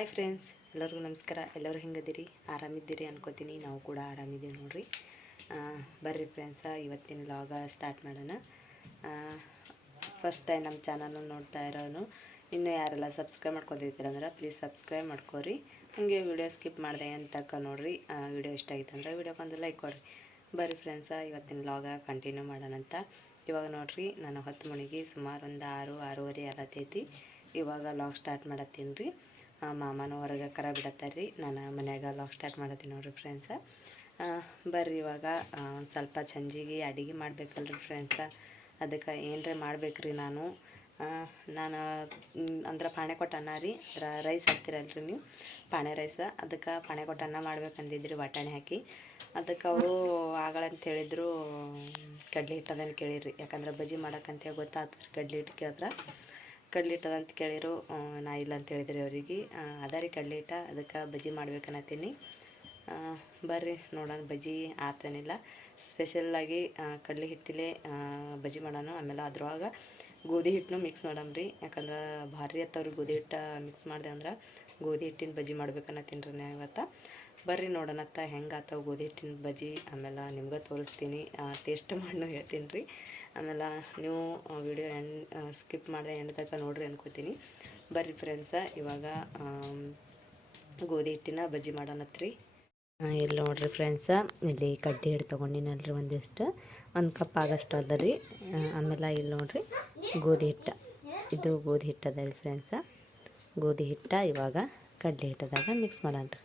Hi friends, ಎಲ್ಲರಿಗೂ ನಮಸ್ಕಾರ. ಎಲ್ಲರೂ ಹೆಂಗದಿರಿ? ಆರಾಮಿದ್ದೀರಿ ಅನ್ಕೋತೀನಿ. ನಾವು ಕೂಡ ಆರಾಮಿದ್ದೀವಿ ನೋಡ್ರಿ. ಬರ್ರಿ ಫ್ರೆಂಡ್ಸ, ಇವತ್ತಿನ ವ್ಲಾಗ ಸ್ಟಾರ್ಟ್ ಮಾಡೋಣ. ಫಸ್ಟ್ ಟೈಮ್ ನಮ್ಮ ಚಾನಲ್ನ ನೋಡ್ತಾ ಇರೋನು ಇನ್ನೂ ಯಾರೆಲ್ಲ ಸಬ್ಸ್ಕ್ರೈಬ್ ಮಾಡ್ಕೊಂಡಿರ್ತೀರಂದ್ರೆ ಪ್ಲೀಸ್ ಸಬ್ಸ್ಕ್ರೈಬ್ ಮಾಡ್ಕೊರಿ. ಹಾಗೆ ವಿಡಿಯೋ ಸ್ಕಿಪ್ ಮಾಡಿದೆ ಅಂತ ನೋಡ್ರಿ. ವಿಡಿಯೋ ಇಷ್ಟ ಆಗಿತ್ತು ಅಂದರೆ ವಿಡಿಯೋಗೊಂದು ಲೈಕ್ ಕೊಡ್ರಿ. ಬರ್ರಿ ಫ್ರೆಂಡ್ಸ, ಇವತ್ತಿನ ವ್ಲಾಗ ಕಂಟಿನ್ಯೂ ಮಾಡೋಣ ಅಂತ. ಇವಾಗ ನೋಡ್ರಿ, ನಾನು 10 ಮಣಿಗೆ ಸುಮಾರು ಒಂದು 6-6:30 ಆಗತೈತಿ. ಇವಾಗ ವ್ಲಾಗ್ ಸ್ಟಾರ್ಟ್ ಮಾಡತ್ತೀನಿ ರೀ. ಮಾಮನ ಹೊರಗೆ ಕರ ಬಿಡತ್ತಾರೆ ರೀ. ನಾನು ಮನ್ಯಾಗ ವ್ಲಾಗ್ ಸ್ಟಾರ್ಟ್ ಮಾಡತ್ತೀನಿ ನೋಡಿರಿ ಫ್ರೆಂಡ್ಸ. ಬರ್ರಿ, ಇವಾಗ ಒಂದು ಸ್ವಲ್ಪ ಸಂಜೆಗೆ ಅಡುಗೆ ಮಾಡ್ಬೇಕಲ್ರಿ ಫ್ರೆಂಡ್ಸ. ಅದಕ್ಕೆ ಏನರೇ ಮಾಡ್ಬೇಕ್ರಿ. ನಾನು ಅಂದ್ರೆ ಪಾಣೆ ಕೊಟ್ಟು ಅನ್ನ ರೀ, ರೈಸ್ ಹಾಕ್ತಿರಲ್ರಿ ನೀವು, ಪಾಣೆ ರೈಸ. ಅದಕ್ಕೆ ಪಾಣೆ ಕೊಟ್ಟು ಅನ್ನ ಮಾಡ್ಬೇಕಂದಿದ್ರಿ, ಬಟಾಣಿ ಹಾಕಿ. ಅದಕ್ಕೆ ಅವರು ಆಗಳಂತ ಹೇಳಿದ್ರು ಕಡ್ಲೆ ಹಿಟ್ಟದನ್ನು ಕೇಳಿರಿ. ಯಾಕಂದ್ರೆ ಬಜ್ಜಿ ಮಾಡೋಕ್ಕಂತ ಗೊತ್ತಾಗ್ತದೆ. ಕಡ್ಲೆ ಹಿಟ್ಟು ಕೇಳಿದ್ರೆ ಕಡ್ಲೆ ಹಿಟ್ಟದಂತ ಕೇಳಿರು. ನಾ ಇಲ್ಲ ಅಂತ ಹೇಳಿದ್ರಿ ಅವರಿಗೆ. ಅದ ರೀ ಕಡ್ಲೆ ಹಿಟ್ಟ, ಅದಕ್ಕೆ ಬಜ್ಜಿ ಮಾಡ್ಬೇಕನ್ನತ್ತೀನಿ. ಬರ್ರಿ ನೋಡೋಣ, ಬಜ್ಜಿ ಆತೇನಿಲ್ಲ. ಸ್ಪೆಷಲ್ಲಾಗಿ ಕಡ್ಲೆ ಹಿಟ್ಟಿಲೆ ಬಜ್ಜಿ ಮಾಡೋಣ. ಆಮೇಲೆ ಅದ್ರೊಳಗೆ ಗೋಧಿ ಹಿಟ್ಟನ್ನು ಮಿಕ್ಸ್ ಮಾಡಮ್ರಿ. ಯಾಕಂದ್ರೆ ಭಾರಿ ಆತವ್ರಿ ಗೋಧಿ ಹಿಟ್ಟು ಮಿಕ್ಸ್ ಮಾಡಿದೆ ಅಂದ್ರೆ. ಗೋಧಿ ಹಿಟ್ಟಿನ ಬಜ್ಜಿ ಮಾಡ್ಬೇಕನ್ನತ್ತೀನಿ ರೀ ನಾ ಇವತ್ತು. ಬರ್ರಿ ನೋಡೋಣತ್ತ ಹೆಂಗೆ ಆತಾವ ಗೋಧಿ ಹಿಟ್ಟಿನ ಬಜ್ಜಿ. ಆಮೇಲೆ ನಿಮ್ಗೆ ತೋರಿಸ್ತೀನಿ, ಟೇಸ್ಟ್ ಮಾಡಿ ಹೇಳ್ತೀನಿ ರೀ. ಆಮೇಲೆ ನೀವು ವಿಡಿಯೋ ಸ್ಕಿಪ್ ಮಾಡಿದೆ ಎಂಡ್ ತನಕ ನೋಡ್ರಿ ಅನ್ಕೋತೀನಿ. ಬರ್ರಿ ಫ್ರೆಂಡ್ಸ, ಇವಾಗ ಗೋಧಿ ಹಿಟ್ಟಿನ ಬಜ್ಜಿ ಮಾಡೋಣತ್ರಿ. ಇಲ್ಲಿ ನೋಡ್ರಿ ಫ್ರೆಂಡ್ಸ, ಇಲ್ಲಿ ಕಡ್ಡಿ ಹಿಟ್ಟು ತೊಗೊಂಡಿನಲ್ರಿ ಒಂದಿಷ್ಟು, 1 ಕಪ್ ಆಗಷ್ಟು ಅದ ರೀ. ಆಮೇಲೆ ಇಲ್ಲಿ ನೋಡ್ರಿ ಗೋಧಿ ಹಿಟ್ಟು, ಇದು ಗೋಧಿ ಹಿಟ್ಟು ಅದ ರೀ ಫ್ರೆಂಡ್ಸ. ಗೋಧಿ ಹಿಟ್ಟು ಇವಾಗ ಕಡ್ಲೆ ಹಿಟ್ಟದಾಗ ಮಿಕ್ಸ್ ಮಾಡೋಣ ರೀ.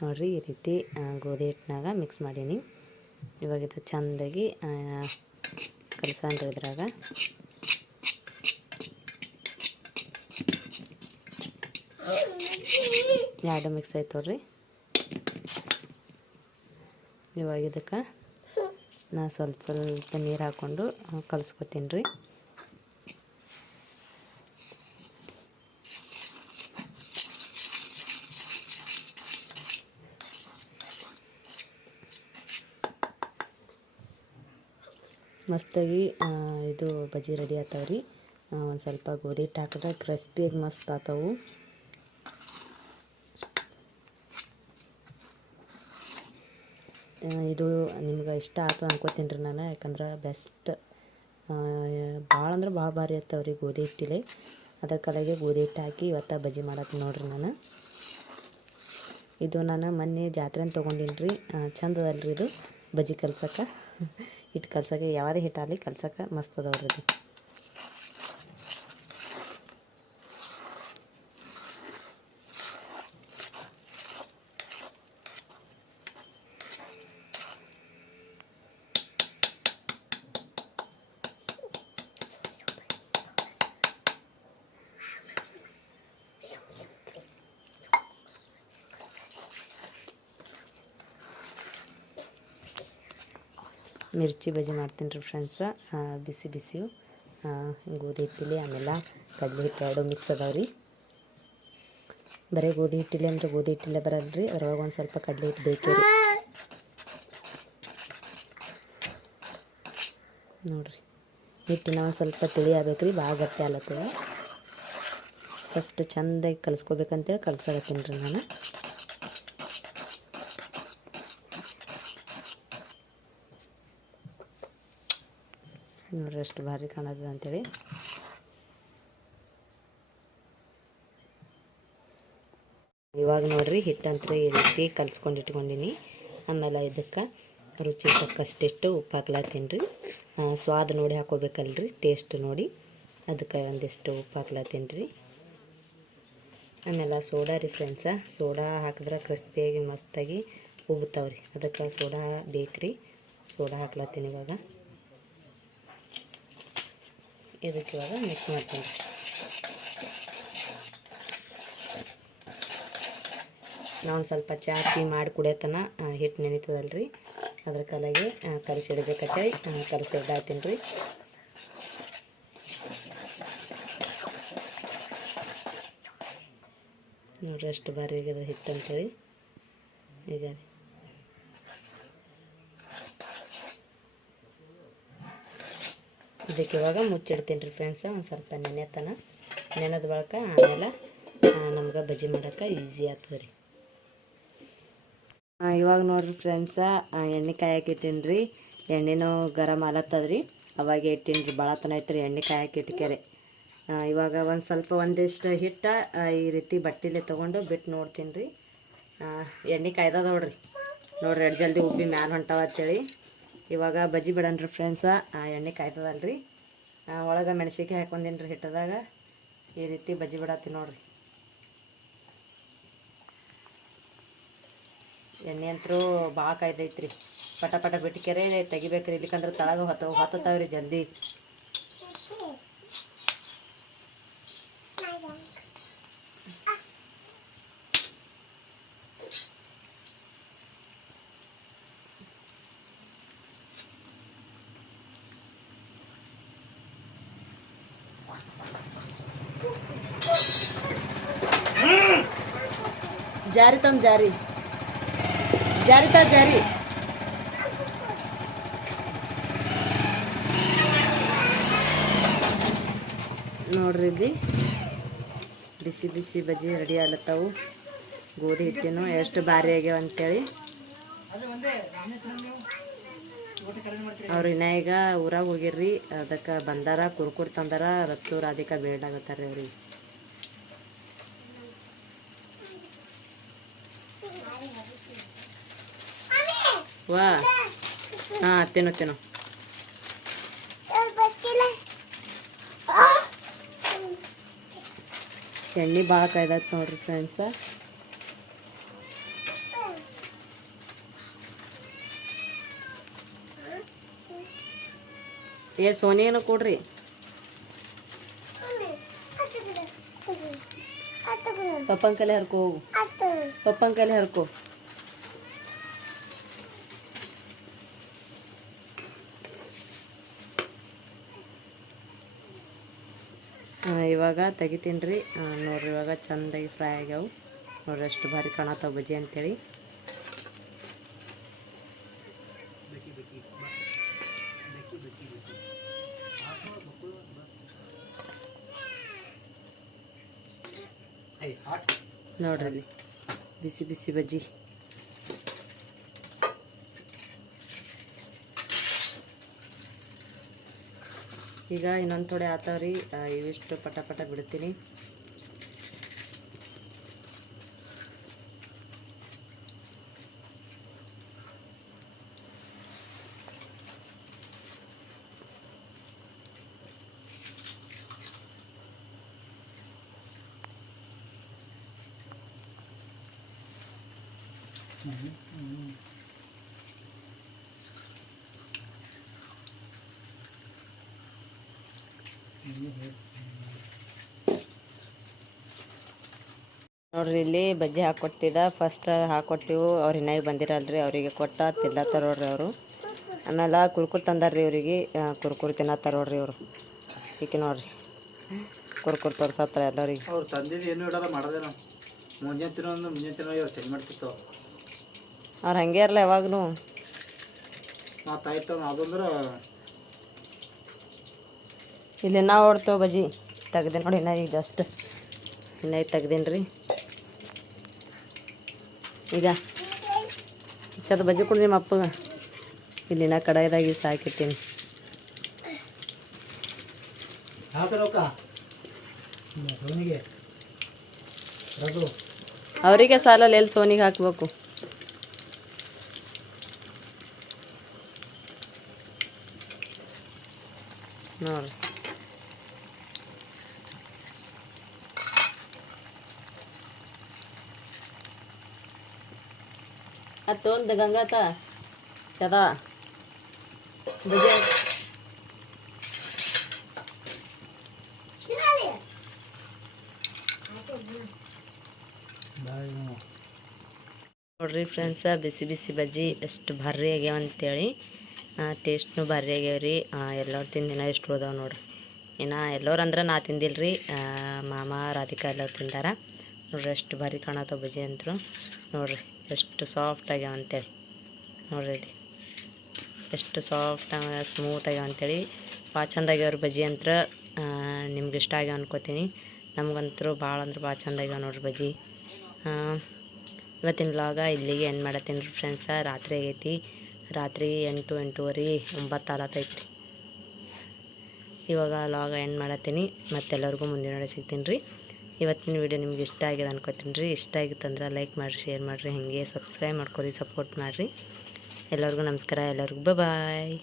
ನೋಡಿರಿ, ಈ ರೀತಿ ಗೋಧಿ ಹಿಟ್ಟಿನಾಗ ಮಿಕ್ಸ್ ಮಾಡೀನಿ. ಇವಾಗ ಇದು ಚೆಂದಾಗಿ ಕಲಸಂಡ್ರಿ. ಇದ್ರಾಗ ಎರಡು ಮಿಕ್ಸ್ ಆಯ್ತು ನೋಡ್ರಿ. ಇವಾಗ ಇದಕ್ಕೆ ನಾ ಸ್ವಲ್ಪ ನೀರು ಹಾಕ್ಕೊಂಡು ಕಲಿಸ್ಕೊತೀನಿ ರೀ. ಮಸ್ತಾಗಿ ಇದು ಬಜ್ಜಿ ರೆಡಿ ಆಗ್ತಾವ್ರಿ. ಒಂದು ಸ್ವಲ್ಪ ಗೋಧಿ ಹಿಟ್ಟು ಹಾಕಿದ್ರೆ ಕ್ರಿಸ್ಪಿಯಾಗಿ ಮಸ್ತ್ ಆಗ್ತಾವು. ಇದು ನಿಮ್ಗೆ ಇಷ್ಟ ಆಯ್ತು ಅನ್ಕೋತೀನಿ ರೀ ನಾನು. ಯಾಕಂದ್ರೆ ಬೆಸ್ಟ್, ಭಾಳ ಅಂದ್ರೆ ಭಾಳ ಭಾರಿ ಆಗ್ತಾವ್ರಿ ಗೋಧಿ ಹಿಟ್ಟಿಲೆ. ಅದರ ಕಡೆಗೆ ಗೋಧಿ ಹಿಟ್ಟು ಹಾಕಿ ಇವತ್ತು ಬಜ್ಜಿ ಮಾಡತ್ತೀನಿ ನೋಡ್ರಿ ನಾನು. ಇದು ನಾನು ಮೊನ್ನೆ ಜಾತ್ರೆನ ತೊಗೊಂಡಿನಿ ರೀ. ಚಂದದಲ್ರಿ ಇದು ಬಜ್ಜಿ ಕಲ್ಸಕ್ಕೆ. ಹಿಟ್ಟು ಕಲ್ಸೋಕ್ಕೆ ಯಾವುದೇ ಹಿಟ್ಟಾಗಲಿ ಕಲ್ಸೋಕ್ಕೆ ಮಸ್ತ್ ಅದಾವ್ರಿ ಇದು. ಮಿರ್ಚಿ ಬಜ್ಜಿ ಮಾಡ್ತೀನಿ ರೀ ಫ್ರೆಂಡ್ಸ. ಬಿಸಿ ಬಿಸಿಯು ಗೋಧಿ ಹಿಟ್ಟಿಲಿ, ಆಮೇಲೆ ಕಡಲೆ ಹಿಟ್ಟು ಎರಡು ಮಿಕ್ಸ್ ಅದಾವ್ರಿ. ಬರೀ ಗೋಧಿ ಹಿಟ್ಟಿಲಿ ಅಂದರೆ ಗೋಧಿ ಹಿಟ್ಟಿಲ್ಲೇ ಬರಲ್ರಿ, ಅದ್ರೊಳಗೆ ಒಂದು ಸ್ವಲ್ಪ ಕಡಲೆ ಹಿಟ್ಟು ಬೇಕೇ ರೀ. ನೋಡಿರಿ, ಹಿಟ್ಟಿನ ಒಂದು ಸ್ವಲ್ಪ ತಿಳಿ ಆಗ್ಬೇಕ್ರಿ, ಭಾಳ ಗಟ್ಟಿ ಆಗ್ಲತ್ತದ. ಫಸ್ಟ್ ಚೆಂದಾಗಿ ಕಲಿಸ್ಕೋಬೇಕಂತೇಳಿ ಕಲ್ಸಾಕತ್ತೀನಿ ರೀ ನಾನು. ನೋಡ್ರಿ ಎಷ್ಟು ಭಾರಿ ಕಾಣತ್ತದ ಅಂತೇಳಿ. ಇವಾಗ ನೋಡ್ರಿ, ಹಿಟ್ಟಂತ್ರ ಈ ರೀತಿ ಕಲ್ಸ್ಕೊಂಡು ಇಟ್ಕೊಂಡಿನಿ. ಆಮೇಲೆ ಇದಕ್ಕೆ ರುಚಿ ತಕ್ಕಷ್ಟಿಷ್ಟು ಉಪ್ಪು ಹಾಕ್ಲತ್ತೀನಿ ರೀ. ಸ್ವಾದ ನೋಡಿ ಹಾಕೋಬೇಕಲ್ರಿ, ಟೇಸ್ಟ್ ನೋಡಿ. ಅದಕ್ಕೆ ಒಂದಿಷ್ಟು ಉಪ್ಪು ಹಾಕ್ಲತ್ತೀನಿ ರೀ. ಆಮೇಲೆ ಸೋಡಾ ರೀ ಫ್ರೆಂಡ್ಸ. ಸೋಡಾ ಹಾಕಿದ್ರೆ ಕ್ರಿಸ್ಪಿಯಾಗಿ ಮಸ್ತಾಗಿ ಉಬ್ತಾವ್ರಿ. ಅದಕ್ಕೆ ಸೋಡಾ ಬೇಕ್ರಿ. ಸೋಡಾ ಹಾಕ್ಲತ್ತೀನಿ ಇವಾಗ. ಇದಕ್ಕೆ ಇವಾಗ ಮಿಕ್ಸ್ ಮಾಡ್ತೀನಿ. ನಾವು ಸ್ವಲ್ಪ ಚಾಪಿ ಮಾಡಿ ಕುಡಿಯತನ ಹಿಟ್ಟು ನೆನೀತದಲ್ರಿ, ಅದ್ರ ಕಾಲಾಗೆ ಕಲಸಿಡ್ಬೇಕಂತೇಳಿ ಕಲಸಿಡ್ದಾಯ್ತೀನಿ ರೀ. ನೋಡ್ರಿ ಅಷ್ಟು ಭಾರಿ ಆಗ್ಯದ ಹಿಟ್ಟು ಅಂತೇಳಿ. ಈಗ ಇದಕ್ಕೆ ಇವಾಗ ಮುಚ್ಚಿಡ್ತೀನಿ ರೀ ಫ್ರೆಂಡ್ಸ. ಒಂದು ಸ್ವಲ್ಪ ನೆನೆದ ಬಳಿಕ ಆಮೇಲೆ ನಮ್ಗೆ ಬಜ್ಜಿ ಮಾಡೋಕೆ ಈಸಿ ಆಗ್ತದೆ ರೀ. ಇವಾಗ ನೋಡ್ರಿ ಫ್ರೆಂಡ್ಸ, ಎಣ್ಣೆ ಕಾಯಕ್ಕೆ ಇಟ್ಟೀನಿ ರೀ. ಎಣ್ಣೆನೂ ಗರಂ ಆಲತ್ತದ್ರಿ. ಅವಾಗೆ ಇಟ್ಟೀನಿ ರೀ. ಭಾಳ ತನ ಐತ್ರಿ ಎಣ್ಣೆ ಕಾಯಕ್ಕೆ ಇಟ್ಕೆರೆ. ಇವಾಗ ಒಂದಿಷ್ಟು ಹಿಟ್ಟು ಈ ರೀತಿ ಬಟ್ಟೆಲೆ ತೊಗೊಂಡು ಬಿಟ್ಟು ನೋಡ್ತೀನಿ ರೀ. ಎಣ್ಣೆ ಕಾಯ್ದ ನೋಡ್ರಿ ಎಷ್ಟು ಜಲ್ದಿ ಉಬ್ಬಿ ಮ್ಯಾಲೆ ಹೊಂಟಾವ ಅಂತೇಳಿ. ಇವಾಗ ಬಜ್ಜಿ ಬಿಡನ್ರಿ ಫ್ರೆಂಡ್ಸ. ಎಣ್ಣೆ ಕಾಯ್ತದಲ್ರಿ. ಒಳಗೆ ಮೆಣಸಿನ್ಕಾಯಿ ಹಾಕೊಂಡೀನಿ ರೀ ಹಿಟ್ಟದಾಗ. ಈ ರೀತಿ ಬಜ್ಜಿ ಬಿಡತ್ತೀನಿ ನೋಡ್ರಿ. ಎಣ್ಣೆ ಅಂತರೂ ಭಾಳ ಕಾಯ್ದೈತ್ರಿ. ಪಟ ಪಟ ಬಿಟ್ಕೆರೆ ತೆಗಿಬೇಕ್ರಿ, ಇಲ್ಲಿಕಂದ್ರೆ ತಳಗ ಹೊತ್ತತಾವ್ರಿ ಜಲ್ದಿ. ಜಾರಿ ತಮ್ಮ ಜಾರಿ ನೋಡ್ರಿ. ಇಲ್ಲಿ ಬಿಸಿ ಬಿಸಿ ಬಜ್ಜಿ ರೆಡಿ ಆಗ್ಲತ್ತವು. ಗೋಧಿ ಹಿಟ್ಟಿನೂ ಎಷ್ಟು ಭಾರಿ ಆಗ್ಯಾವ ಅಂತೇಳಿ. ಅವ್ರು ಇನ್ನ ಈಗ ಊರಾಗ ಹೋಗಿರ್ರಿ. ಅದಕ್ಕೆ ಬಂದಾರ, ಕುರ್ಕುರ್ ತಂದಾರ. ರತ್ತು ರಾಧಿಕಾ ಬೇಡಾಗತ್ತಾರ ಅವ್ರಿಗೆ. ವಾ ಹಾಂ, ತಿನ್ನು ಎಣ್ಣೆ ಭಾಳ ಕಾಯ್ದೈತೆ ನೋಡ್ರಿ ಫ್ರೆಂಡ್ಸ. ಸೋನಿಗೇನು ಕೊಡ್ರಿ. ಪಪ್ಪನ ಕೈಲಿ ಹರ್ಕೋ ಹೋಗು. ಪಪ್ಪನ ಕೈಲಿ ಹರ್ಕೋ. ಇವಾಗ ತೆಗಿತೀನಿ ರೀ. ನೋಡ್ರಿ ಇವಾಗ ಚೆಂದಾಗಿ ಫ್ರೈ ಆಗ್ಯಾವು ನೋಡ್ರಿ. ಎಷ್ಟು ಭಾರಿ ಕಾಣತ್ತಾವ ಬಜ್ಜಿ ಅಂತೇಳಿ. ನೋಡ್ರಿ ಅಲ್ಲಿ ಬಿಸಿ ಬಿಸಿ ಬಜ್ಜಿ. ಈಗ ಇನ್ನೊಂದು ಥೋಡೆ ಆತಾವ್ರಿ. ಇವಿಷ್ಟು ಪಟ ಪಟ ಬಿಡ್ತೀನಿ. ನೋಡ್ರಿ ಇಲ್ಲಿ ಬಜ್ಜಿ ಹಾಕ್ಕೊಟ್ಟಿದ್ದ. ಫಸ್ಟ್ ಹಾಕ್ಕೊಟ್ಟಿವು. ಅವ್ರು ಇನ್ನಾಗಿ ಬಂದಿರಲ್ರಿ. ಅವರಿಗೆ ಕೊಟ್ಟ ತಿನ್ನತ್ತಾರ ನೋಡ್ರಿ ಅವರು. ಆಮೇಲೆ ಕುರ್ಕುರ್ ತಂದಾರ್ರಿ ಅವರಿಗೆ. ಕುರ್ಕುರ್ ತಿನ್ನತ್ತಾರ ನೋಡ್ರಿ ಅವರು. ಈಕೆ ನೋಡ್ರಿ ಕುರ್ಕುರ್ ತೋರ್ಸತ್ತಾರ ಎಲ್ಲರಿಗೆ. ಅವ್ರು ತಂದಿದ್ದು ಏನು ಇಡೋದ ಮಾಡೋದೇ ನಾವು ಮುಂಜಾನೆ ತಿನ್ನೋ ಚೇಂಜ್ ಮಾಡ್ತಿತ್ತು. ಅವ್ರು ಹಂಗೆ ಇರಲ್ಲ ಯಾವಾಗೂ. ಮಾತಾಯ್ತು ಅದಂದ್ರೆ ಇಲ್ಲಿ ನಾವು ಓಡ್ತೇವೆ ಬಜ್ಜಿ ತೆಗ್ದೆ ನೋಡಿ. ಇನ್ನ ಈಗ ಜಸ್ಟ್ ಇನ್ನ ತೆಗ್ದೀನಿ ರೀ. ಈಗ ಚದ ಬಜ್ಜಿ ಕೊಡ್ರಿ ನಿಮ್ಮ ಅಪ್ಪಗೆ. ಇಲ್ಲಿನ ಕಡಾಯಿದಾಗಿ ಸಾಕಿರ್ತೀನಿ. ಅವರಿಗೆ ಸಾಲಲ್ಲಿ ಎಲ್ಲಿ ಸೋನಿಗೆ ಹಾಕ್ಬೇಕು. ನೋಡ್ರಿ ಅತ್ತೊಂದು ಗಂಗಾತ ಚದಾ ಬಜ್ಜಿ ನೋಡ್ರಿ ಫ್ರೆಂಡ್ಸ. ಬಿಸಿ ಬಿಸಿ ಬಜ್ಜಿ ಎಷ್ಟು ಭಾರಿ ಆಗ್ಯಾವ ಅಂತೇಳಿ. ಟೇಸ್ಟ್ನು ಭಾರಿ ಆಗ್ಯಾವ್ರಿ. ಎಲ್ಲರೂ ತಿಂದಿನ ಎಷ್ಟು ಹೋದಾವ ನೋಡ್ರಿ. ಇನ್ನು ಎಲ್ಲರೂ ಅಂದ್ರೆ ನಾ ತಿಂದಿಲ್ರಿ. ಮಾಮ ರಾಧಿಕಾ ಎಲ್ಲರೂ ತಿಂದಾರ ನೋಡ್ರಿ. ಎಷ್ಟು ಭಾರಿ ಕಾಣತ್ತವ ಬಜ್ಜಿ ಅಂತರು ನೋಡ್ರಿ. ಎಷ್ಟು ಸಾಫ್ಟ್ ಆಗ್ಯಾವ ಅಂತೇಳಿ ನೋಡ್ರಿ. ಇಲ್ಲಿ ಎಷ್ಟು ಸಾಫ್ಟ್ ಸ್ಮೂತ್ ಆಗ್ಯಾವ ಅಂತೇಳಿ. ಭಾಳ ಚಂದ ಆಗ್ಯಾವ್ರಿ ಬಜ್ಜಿ ಅಂತ. ನಿಮ್ಗೆ ಇಷ್ಟ ಆಗ್ಯಾವ ಅನ್ಕೋತೀನಿ. ನಮಗಂತೂ ಭಾಳ ಅಂದ್ರೆ ಭಾಳ ಚಂದ ಆಗ್ಯಾವ ನೋಡ್ರಿ ಬಜ್ಜಿ. ಇವತ್ತಿನ ವ್ಲಾಗ ಇಲ್ಲಿಗೆ ಎಂಡ್ ಮಾಡತ್ತೀನಿ ರೀ ಫ್ರೆಂಡ್ಸ. ರಾತ್ರಿ ಆಗೈತಿ, ರಾತ್ರಿ 8, 8:30, 9 ಆಗತೈತಿ ರೀ. ಇವಾಗ ವ್ಲಾಗ ಎಂಡ್ ಮಾಡತ್ತೀನಿ. ಮತ್ತೆಲ್ಲರಿಗೂ ಮುಂದಿನ ನೋಡಿ ಸಿಗ್ತೀನಿ ರೀ. ಇವತ್ತಿನ ವಿಡಿಯೋ ನಿಮ್ಗೆ ಇಷ್ಟ ಆಗಿದೆ ಅನ್ಕೋತೀನಿ ರೀ. ಇಷ್ಟ ಆಗಿತ್ತಂದ್ರೆ ಲೈಕ್ ಮಾಡಿರಿ, ಶೇರ್ ಮಾಡಿರಿ, ಹಾಗೆ ಸಬ್ಸ್ಕ್ರೈಬ್ ಮಾಡ್ಕೊರಿ, ಸಪೋರ್ಟ್ ಮಾಡಿರಿ. ಎಲ್ಲರಿಗೂ ನಮಸ್ಕಾರ. ಎಲ್ಲರಿಗೂ ಬಾಯ್.